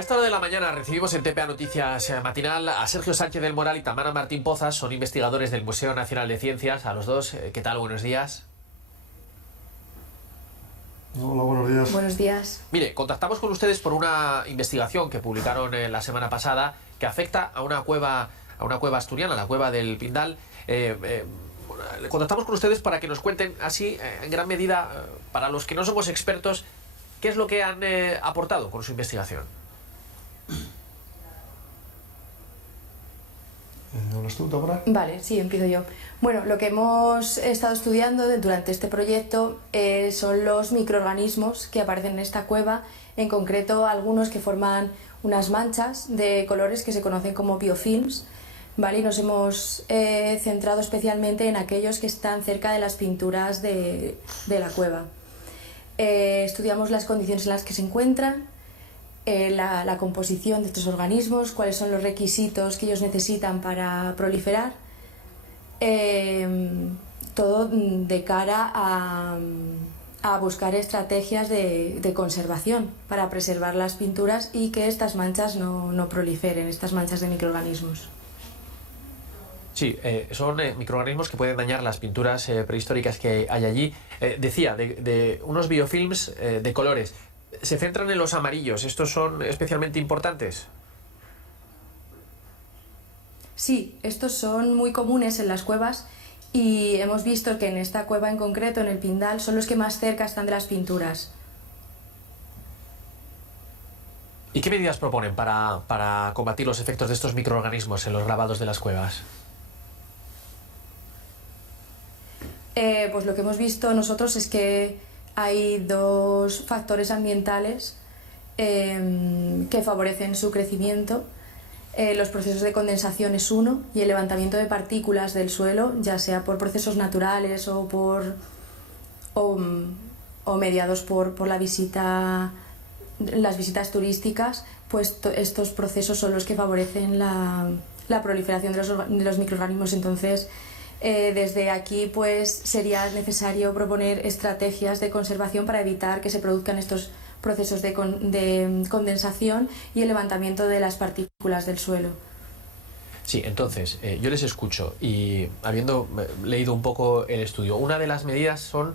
A esta hora de la mañana recibimos en TPA Noticias Matinal a Sergio Sánchez del Moral y Tamara Martín Pozas, son investigadores del Museo Nacional de Ciencias. A los dos, ¿qué tal? Buenos días. Hola, buenos días. Buenos días. Mire, contactamos con ustedes por una investigación que publicaron la semana pasada que afecta a una cueva asturiana, la cueva del Pindal. Contactamos con ustedes para que nos cuenten así, en gran medida, para los que no somos expertos, qué es lo que han aportado con su investigación. ¿Hablas tú, Tamara? Vale, sí, empiezo yo. Bueno, lo que hemos estado estudiando durante este proyecto son los microorganismos que aparecen en esta cueva, en concreto algunos que forman unas manchas de colores que se conocen como biofilms, ¿vale? Y nos hemos centrado especialmente en aquellos que están cerca de las pinturas de la cueva. Estudiamos las condiciones en las que se encuentran, la composición de estos organismos, cuáles son los requisitos que ellos necesitan para proliferar, todo de cara a buscar estrategias de conservación para preservar las pinturas y que estas manchas no proliferen, estas manchas de microorganismos. Sí, son microorganismos que pueden dañar las pinturas prehistóricas que hay allí. Decía, de unos biofilms de colores. Se centran en los amarillos. ¿Estos son especialmente importantes? Sí, estos son muy comunes en las cuevas y hemos visto que en esta cueva en concreto, en el Pindal, son los que más cerca están de las pinturas. ¿Y qué medidas proponen para combatir los efectos de estos microorganismos en los grabados de las cuevas? Pues lo que hemos visto nosotros es que hay dos factores ambientales que favorecen su crecimiento. Los procesos de condensación es uno y el levantamiento de partículas del suelo, ya sea por procesos naturales o mediados por las visitas turísticas, pues estos procesos son los que favorecen la proliferación de los microorganismos. Entonces, desde aquí pues sería necesario proponer estrategias de conservación para evitar que se produzcan estos procesos de condensación y el levantamiento de las partículas del suelo. Sí, entonces, yo les escucho y habiendo leído un poco el estudio, una de las medidas son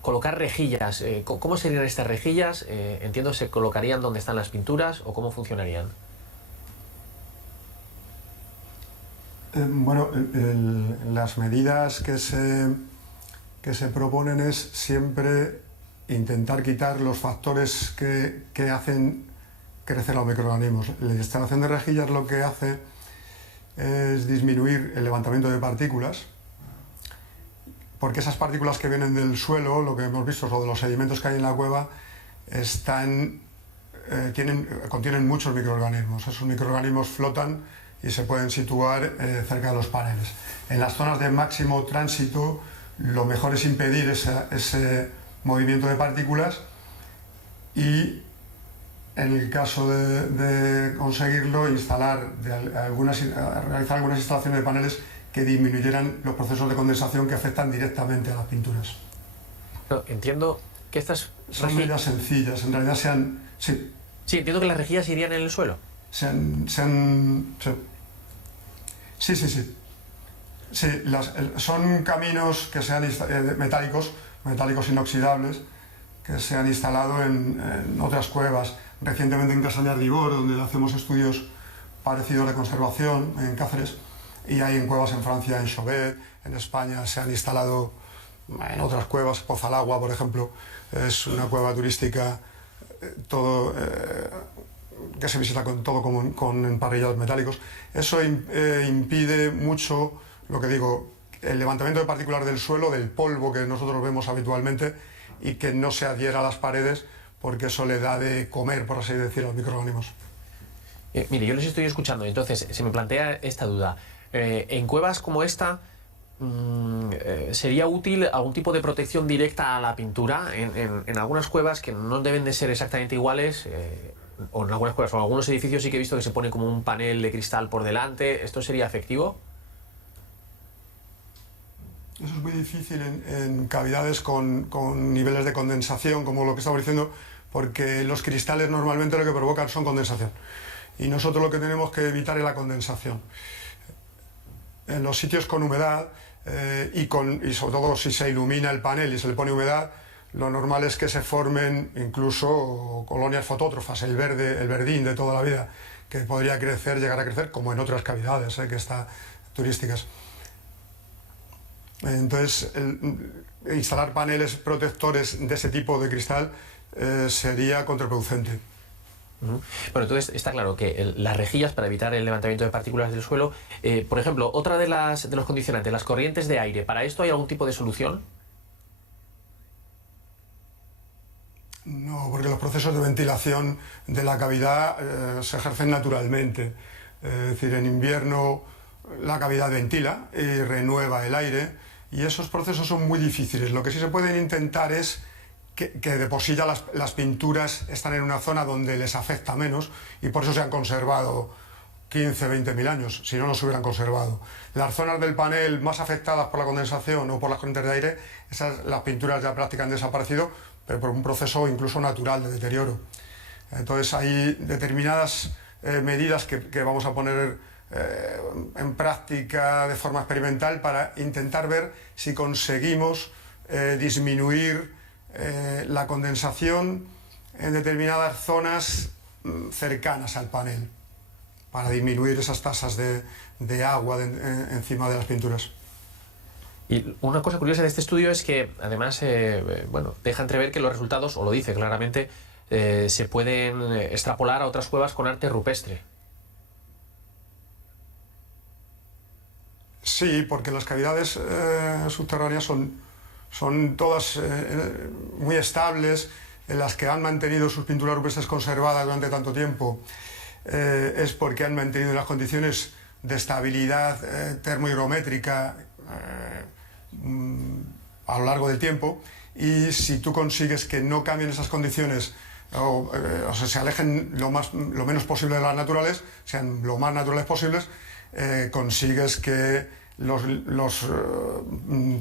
colocar rejillas. ¿Cómo serían estas rejillas? Entiendo, ¿se colocarían donde están las pinturas o cómo funcionarían? Bueno, las medidas que se proponen es siempre intentar quitar los factores que hacen crecer los microorganismos. La instalación de rejillas lo que hace es disminuir el levantamiento de partículas, porque esas partículas que vienen del suelo, lo que hemos visto, o de los sedimentos que hay en la cueva, contienen muchos microorganismos. Esos microorganismos flotan y se pueden situar cerca de los paneles. En las zonas de máximo tránsito, lo mejor es impedir ese movimiento de partículas y, en el caso de conseguirlo, realizar algunas instalaciones de paneles que disminuyeran los procesos de condensación que afectan directamente a las pinturas. No, entiendo que estas son medidas sencillas, en realidad sí. Sí, entiendo que las rejillas irían en el suelo. Sí, son caminos que sean metálicos inoxidables, que se han instalado en otras cuevas. Recientemente en Casañar d'Ibor, donde hacemos estudios parecidos de conservación, en Cáceres, y hay en cuevas en Francia, en Chauvet, en España se han instalado en otras cuevas. Pozalagua, por ejemplo, es una cueva turística, que se visita con emparrillados metálicos. Eso impide mucho, lo que digo, el levantamiento de partículas del suelo, del polvo que nosotros vemos habitualmente, y que no se adhiera a las paredes, porque eso le da de comer, por así decirlo, a los microorganismos. Mire, yo les estoy escuchando, entonces se me plantea esta duda. En cuevas como esta, ¿sería útil algún tipo de protección directa a la pintura? En algunas cuevas que no deben de ser exactamente iguales, o en algunas cuevas o en algunos edificios sí que he visto que se pone como un panel de cristal por delante. ¿Esto sería efectivo? Eso es muy difícil en cavidades con niveles de condensación, como lo que estamos diciendo, porque los cristales normalmente lo que provocan son condensación. Y nosotros lo que tenemos que evitar es la condensación. En los sitios con humedad, y sobre todo si se ilumina el panel y se le pone humedad, lo normal es que se formen incluso colonias fotótrofas, el verdín de toda la vida, que podría llegar a crecer, como en otras cavidades que están turísticas. Entonces, instalar paneles protectores de ese tipo de cristal sería contraproducente. Bueno, entonces está claro que las rejillas para evitar el levantamiento de partículas del suelo, por ejemplo, otra de los condicionantes, las corrientes de aire, ¿para esto hay algún tipo de solución? No, porque los procesos de ventilación de la cavidad se ejercen naturalmente. Es decir, en invierno la cavidad ventila y renueva el aire, y esos procesos son muy difíciles. Lo que sí se pueden intentar es que de por sí ya las pinturas están en una zona donde les afecta menos, y por eso se han conservado 15, 20 mil años, si no, no se hubieran conservado. Las zonas del panel más afectadas por la condensación o por las corrientes de aire, las pinturas ya prácticamente han desaparecido, pero por un proceso incluso natural de deterioro. Entonces hay determinadas medidas que vamos a poner en práctica de forma experimental para intentar ver si conseguimos disminuir la condensación en determinadas zonas cercanas al panel, para disminuir esas tasas de agua encima de las pinturas. Y una cosa curiosa de este estudio es que, además, bueno, deja entrever que los resultados, o lo dice claramente, se pueden extrapolar a otras cuevas con arte rupestre. Sí, porque las cavidades subterráneas son todas muy estables, en las que han mantenido sus pinturas rupestres conservadas durante tanto tiempo. Es porque han mantenido las condiciones de estabilidad termohigrométrica a lo largo del tiempo, y si tú consigues que no cambien esas condiciones o sea, se alejen lo menos posible de las naturales, sean lo más naturales posibles, consigues que los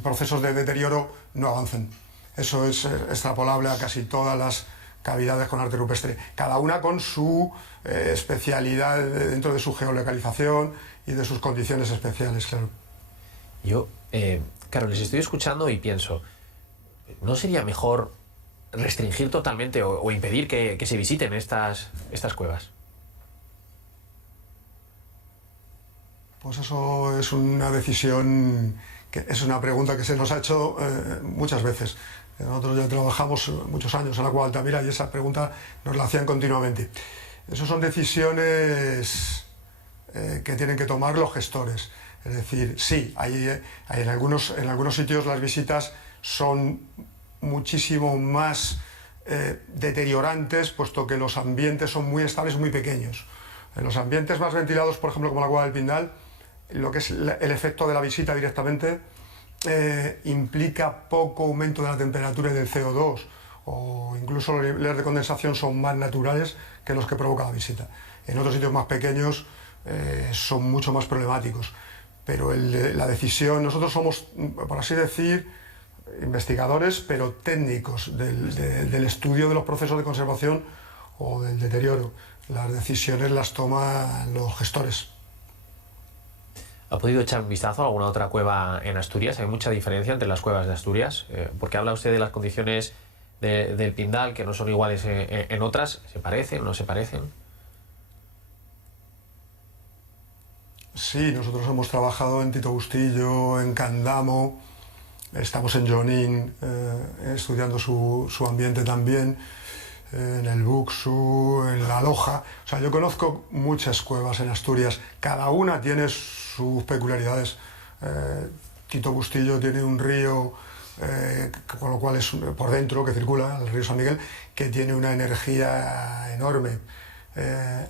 procesos de deterioro no avancen. Eso es extrapolable a casi todas las cavidades con arte rupestre, cada una con su especialidad dentro de su geolocalización y de sus condiciones especiales, claro. Yo, claro, les estoy escuchando y pienso, ¿no sería mejor restringir totalmente o impedir que se visiten estas cuevas? Pues eso es una decisión, es una pregunta que se nos ha hecho muchas veces. Nosotros ya trabajamos muchos años en la Cueva de Altamira y esa pregunta nos la hacían continuamente. Esas son decisiones que tienen que tomar los gestores. Es decir, sí, en algunos sitios las visitas son muchísimo más deteriorantes, puesto que los ambientes son muy estables y muy pequeños. En los ambientes más ventilados, por ejemplo, como la Cueva del Pindal, lo que es el efecto de la visita directamente implica poco aumento de la temperatura y del CO2, o incluso los niveles de condensación son más naturales que los que provoca la visita. En otros sitios más pequeños son mucho más problemáticos, pero la decisión, nosotros somos, por así decir, investigadores, pero técnicos del estudio de los procesos de conservación o del deterioro. Las decisiones las toman los gestores. ¿Ha podido echar un vistazo a alguna otra cueva en Asturias? ¿Hay mucha diferencia entre las cuevas de Asturias? Porque habla usted de las condiciones del Pindal, que no son iguales en otras. ¿Se parecen o no se parecen? Sí, nosotros hemos trabajado en Tito Bustillo, en Candamo, estamos en Jonín estudiando su ambiente también, en el Buxu, en la Loja. O sea, yo conozco muchas cuevas en Asturias, cada una tiene sus peculiaridades. Tito Bustillo tiene un río, con lo cual es por dentro, que circula, el río San Miguel, que tiene una energía enorme.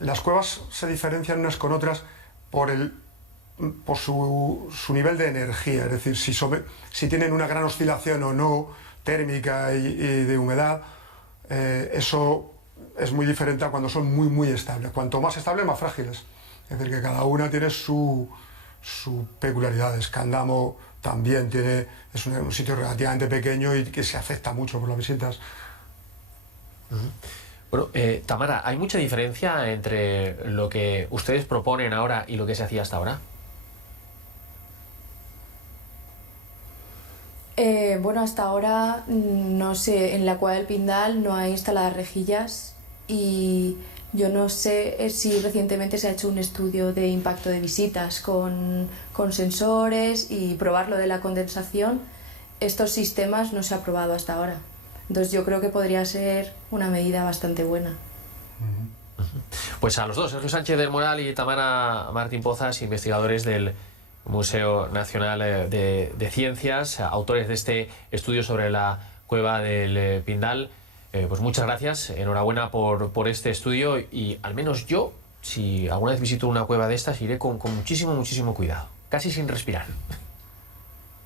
Las cuevas se diferencian unas con otras por su nivel de energía, es decir, si tienen una gran oscilación o no térmica y de humedad. Eso es muy diferente a cuando son muy estables. Cuanto más estables, más frágiles. Es decir, que cada una tiene sus peculiaridades. Candamo también es un sitio relativamente pequeño y que se afecta mucho por las visitas. Bueno, Tamara, ¿hay mucha diferencia entre lo que ustedes proponen ahora y lo que se hacía hasta ahora? Bueno, hasta ahora no sé, en la cueva del Pindal no hay instaladas rejillas y yo no sé si recientemente se ha hecho un estudio de impacto de visitas con sensores y probar lo de la condensación. Estos sistemas no se ha probado hasta ahora. Entonces yo creo que podría ser una medida bastante buena. Pues a los dos, Sergio Sánchez del Moral y Tamara Martín Pozas, investigadores del Museo Nacional de Ciencias, autores de este estudio sobre la cueva del Pindal. Pues muchas gracias, enhorabuena por este estudio y al menos yo, si alguna vez visito una cueva de estas, iré con muchísimo cuidado, casi sin respirar.